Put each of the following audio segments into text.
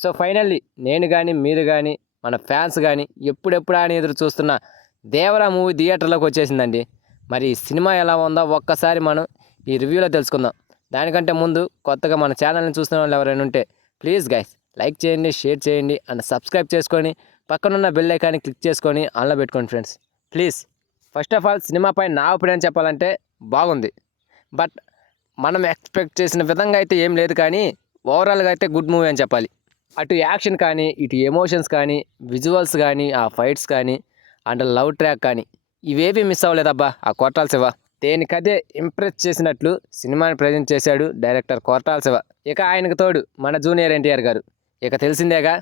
So finally నేను కానీ మీరు కానీ మన ఫ్యాన్స్ కానీ ఎప్పుడెప్పుడా అని ఎదురు చూస్తున్న దేవరా మూవీ థియేటర్లోకి వచ్చేసిందండి. మరి ఈ సినిమా ఎలా ఉందో ఒక్కసారి మనం ఈ రివ్యూలో తెలుసుకుందాం. దానికంటే ముందు కొత్తగా మన ఛానల్ని చూస్తున్న వాళ్ళు ఎవరైనా ఉంటే ప్లీజ్ గైస్ లైక్ చేయండి, షేర్ చేయండి అండ్ సబ్స్క్రైబ్ చేసుకొని పక్కనున్న బెల్ ఐకాన్ని క్లిక్ చేసుకొని ఆన్లో పెట్టుకోండి friends please. First of all సినిమాపై నా ఒపీనియన్ చెప్పాలంటే బాగుంది. బట్ మనం ఎక్స్పెక్ట్ చేసిన విధంగా అయితే ఏం లేదు, కానీ ఓవరాల్గా అయితే గుడ్ మూవీ అని చెప్పాలి. అటు యాక్షన్ కానీ, ఇటు ఎమోషన్స్ కానీ, విజువల్స్ కానీ, ఆ ఫైట్స్ కానీ అండ్ లవ్ ట్రాక్ కానీ ఇవేవి మిస్ అవ్వలేదబ్బా ఆ కొట్టాల శివ. దేనికదే ఇంప్రెస్ చేసినట్లు సినిమాని ప్రజెంట్ చేశాడు డైరెక్టర్ కొట్టాల శివ. ఇక ఆయనకు తోడు మన జూనియర్ ఎన్టీఆర్ గారు. ఇక తెలిసిందేగా,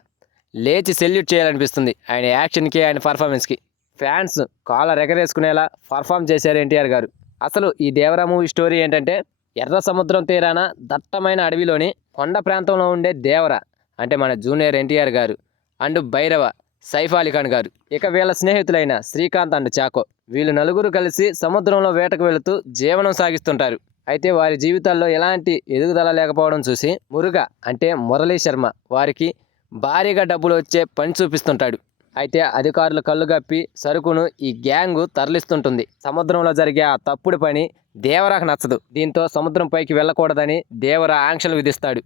లేచి సెల్యూట్ చేయాలనిపిస్తుంది ఆయన యాక్షన్కి, ఆయన పర్ఫార్మెన్స్కి. ఫ్యాన్స్ కాలర్ ఎగరేసుకునేలా పర్ఫామ్ చేశారు ఎన్టీఆర్ గారు. అసలు ఈ దేవరా మూవీ స్టోరీ ఏంటంటే, ఎర్ర సముద్రం తీరాన దట్టమైన అడవిలోని కొండ ప్రాంతంలో ఉండే దేవర అంటే మన జూనియర్ ఎన్టీఆర్ గారు అండ్ భైరవ సైఫ్ అలీ ఖాన్ గారు, ఇక వీళ్ళ స్నేహితులైన శ్రీకాంత్ అండ్ చాకో, వీళ్ళు నలుగురు కలిసి సముద్రంలో వేటకు వెళుతూ జీవనం సాగిస్తుంటారు. అయితే వారి జీవితాల్లో ఎలాంటి ఎదుగుదల లేకపోవడం చూసి మురుగా అంటే మురళీ శర్మ వారికి భారీగా డబ్బులు వచ్చే పని చూపిస్తుంటాడు. అయితే అధికారులు కళ్ళు గప్పి సరుకును ఈ గ్యాంగు తరలిస్తుంటుంది. సముద్రంలో జరిగే ఆ తప్పుడు పని దేవరాకు నచ్చదు. దీంతో సముద్రం పైకి వెళ్ళకూడదని దేవర ఆంక్షలు విధిస్తాడు.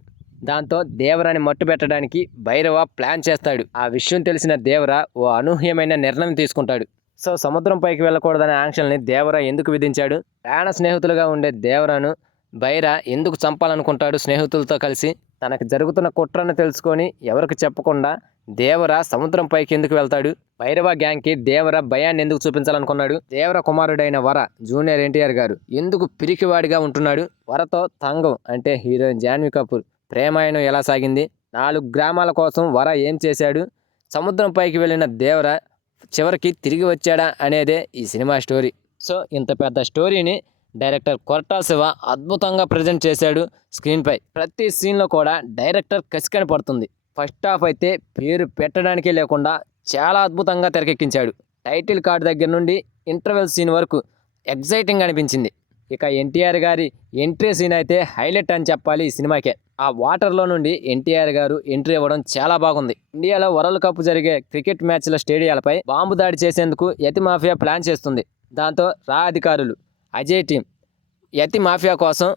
దాంతో దేవరాని మట్టు పెట్టడానికి భైరవ ప్లాన్ చేస్తాడు. ఆ విషయం తెలిసిన దేవర ఓ అనూహ్యమైన నిర్ణయం తీసుకుంటాడు. సో సముద్రం పైకి వెళ్ళకూడదనే ఆంక్షల్ని దేవర ఎందుకు విధించాడు? ప్రాణ స్నేహితులుగా ఉండే దేవరను భైర ఎందుకు చంపాలనుకుంటాడు? స్నేహితులతో కలిసి తనకు జరుగుతున్న కుట్రను తెలుసుకొని ఎవరికి చెప్పకుండా దేవర సముద్రం పైకి ఎందుకు వెళ్తాడు? భైరవ గ్యాంగ్కి దేవర భయాన్ని ఎందుకు చూపించాలనుకున్నాడు? దేవర కుమారుడైన వర జూనియర్ ఎన్టీఆర్ గారు ఎందుకు పిరికివాడిగా ఉంటున్నాడు? వరతో తంగం అంటే హీరోయిన్ జాన్వీ కపూర్ ప్రేమాయణం ఎలా సాగింది? 4 గ్రామాల కోసం వర ఏం చేశాడు? సముద్రం పైకి వెళ్ళిన దేవర చివరికి తిరిగి వచ్చాడా అనేదే ఈ సినిమా స్టోరీ. సో ఇంత పెద్ద స్టోరీని డైరెక్టర్ కొట్టాల శివ అద్భుతంగా ప్రజెంట్ చేశాడు స్క్రీన్ పై. ప్రతి సీన్లో కూడా డైరెక్టర్ కసి కనపడుతుంది. ఫస్ట్ హాఫ్ అయితే పేరు పెట్టడానికే లేకుండా చాలా అద్భుతంగా తెరకెక్కించాడు. టైటిల్ కార్డ్ దగ్గర నుండి ఇంటర్వెల్ సీన్ వరకు ఎగ్జైటింగ్ అనిపించింది. ఇక ఎన్టీఆర్ గారి ఎంట్రీ సీన్ అయితే హైలైట్ అని చెప్పాలి ఈ సినిమాకే. ఆ వాటర్లో నుండి ఎన్టీఆర్ గారు ఎంట్రీ ఇవ్వడం చాలా బాగుంది. ఇండియాలో వరల్డ్ కప్ జరిగే క్రికెట్ మ్యాచ్ల స్టేడియాలపై బాంబు దాడి చేసేందుకు యతి మాఫియా ప్లాన్ చేస్తుంది. దాంతో రా అధికారులు అజయ్ టీం యతి మాఫియా కోసం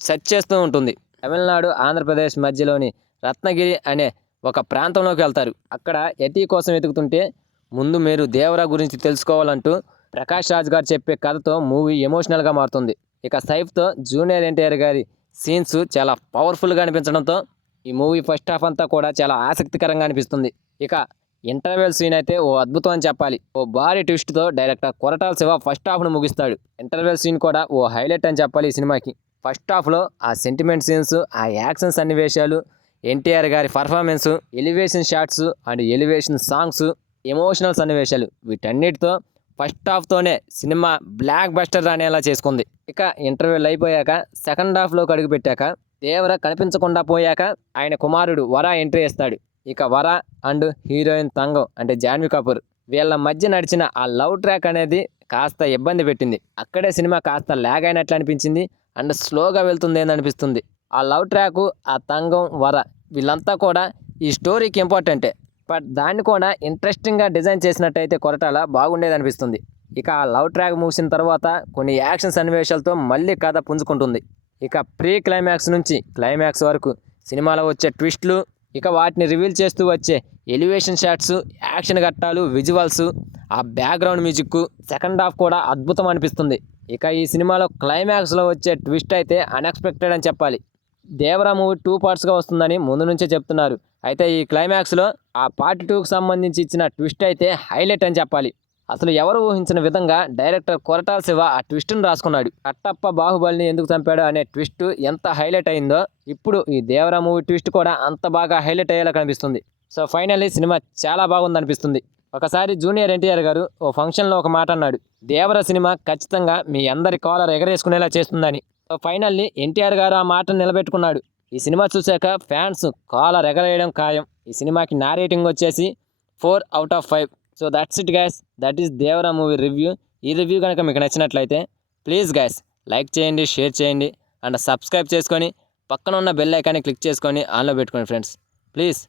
సెర్చ్ చేస్తూ ఉంటుంది. తమిళనాడు, ఆంధ్రప్రదేశ్ మధ్యలోని రత్నగిరి అనే ఒక ప్రాంతంలోకి వెళ్తారు. అక్కడ యతి కోసం వెతుకుతుంటే ముందు మీరు దేవరా గురించి తెలుసుకోవాలంటూ ప్రకాష్ రాజ్ గారు చెప్పే కథతో మూవీ ఎమోషనల్గా మారుతుంది. ఇక సైఫ్తో జూనియర్ ఎన్టీఆర్ గారి సీన్స్ చాలా పవర్ఫుల్గా అనిపించడంతో ఈ మూవీ ఫస్ట్ హాఫ్ అంతా కూడా చాలా ఆసక్తికరంగా అనిపిస్తుంది. ఇక ఇంటర్వెల్ సీన్ అయితే ఓ అద్భుతం అని చెప్పాలి. ఓ భారీ ట్విస్ట్తో డైరెక్టర్ కొరటాల శివ ఫస్ట్ హాఫ్ను ముగిస్తాడు. ఇంటర్వెల్ సీన్ కూడా ఓ హైలైట్ అని చెప్పాలి ఈ సినిమాకి. ఫస్ట్ హాఫ్లో ఆ సెంటిమెంట్ సీన్స్, ఆ యాక్షన్ సన్నివేశాలు, ఎన్టీఆర్ గారి performance, elevation shots and elevation songs, emotional సన్నివేశాలు, వీటన్నిటితో ఫస్ట్ హాఫ్తోనే సినిమా బ్లాక్ బస్టర్ అనేలా చేసుకుంది. ఇక ఇంటర్వెల్ అయిపోయాక సెకండ్ హాఫ్లోకి అడుగుపెట్టాక దేవర కనిపించకుండా పోయాక ఆయన కుమారుడు వర ఎంట్రీ ఇస్తాడు. ఇక వర అండ్ హీరోయిన్ తంగం అంటే జాన్వీ కపూర్ వీళ్ళ మధ్య నడిచిన ఆ లవ్ ట్రాక్ అనేది కాస్త ఇబ్బంది పెట్టింది. అక్కడే సినిమా కాస్త ల్యాగ్ అయినట్లు అనిపించింది అండ్ స్లోగా వెళ్తుంది అని అనిపిస్తుంది. ఆ లవ్ ట్రాకు, ఆ తంగం, వర వీళ్ళంతా కూడా ఈ స్టోరీకి ఇంపార్టెంటే. బట్ దాన్ని కూడా ఇంట్రెస్టింగ్గా డిజైన్ చేసినట్టయితే కొరటాల బాగుండేది అనిపిస్తుంది. ఇక ఆ లవ్ ట్రాక్ ముగిసిన తర్వాత కొన్ని యాక్షన్ సన్నివేశాలతో మళ్ళీ కథ పుంజుకుంటుంది. ఇక ప్రీ క్లైమాక్స్ నుంచి క్లైమాక్స్ వరకు సినిమాలో వచ్చే ట్విస్ట్లు, ఇక వాటిని రివీల్ చేస్తూ వచ్చే ఎలివేషన్ షాట్స్, యాక్షన్ ఘట్టాలు, విజువల్స్, ఆ బ్యాక్గ్రౌండ్ మ్యూజిక్, సెకండ్ హాఫ్ కూడా అద్భుతం అనిపిస్తుంది. ఇక ఈ సినిమాలో క్లైమాక్స్లో వచ్చే ట్విస్ట్ అయితే అన్ఎక్స్పెక్టెడ్ అని చెప్పాలి. దేవరా మూవీ 2 పార్ట్స్గా వస్తుందని ముందు నుంచే చెప్తున్నారు. అయితే ఈ క్లైమాక్స్లో ఆ పార్ట్ 2కి సంబంధించి ఇచ్చిన ట్విస్ట్ అయితే హైలైట్ అని చెప్పాలి. అసలు ఎవరు ఊహించిన విధంగా డైరెక్టర్ కొరటాల శివ ఆ ట్విస్ట్ను రాసుకున్నాడు. కట్టప్ప బాహుబలిని ఎందుకు చంపాడు అనే ట్విస్ట్ ఎంత హైలైట్ అయిందో ఇప్పుడు ఈ దేవరా మూవీ ట్విస్ట్ కూడా అంత బాగా హైలైట్ అయ్యేలా కనిపిస్తుంది. సో ఫైనల్లీ సినిమా చాలా బాగుంది అనిపిస్తుంది. ఒకసారి జూనియర్ ఎన్టీఆర్ గారు ఓ ఫంక్షన్లో ఒక మాట అన్నాడు, దేవర సినిమా ఖచ్చితంగా మీ అందరి కాలర్ ఎగరేసుకునేలా చేస్తుందని. సో ఫైనల్లీ ఎన్టీఆర్ గారు ఆ మాటను నిలబెట్టుకున్నాడు. ఈ సినిమా చూశాక ఫ్యాన్స్ కాలర్ ఎగరేయడం ఖాయం. ఈ సినిమాకి నా రేటింగ్ వచ్చేసి 4/5. So that's it guys, that is Devara movie review. ఈ రివ్యూ కనుక మీకు నచ్చినట్లయితే ప్లీజ్ గైస్ లైక్ చేయండి, షేర్ చేయండి అండ్ సబ్స్క్రైబ్ చేసుకొని పక్కన ఉన్న బెల్ ఐకాన్ని క్లిక్ చేసుకొని ఆన్లో పెట్టుకోండి ఫ్రెండ్స్ ప్లీజ్.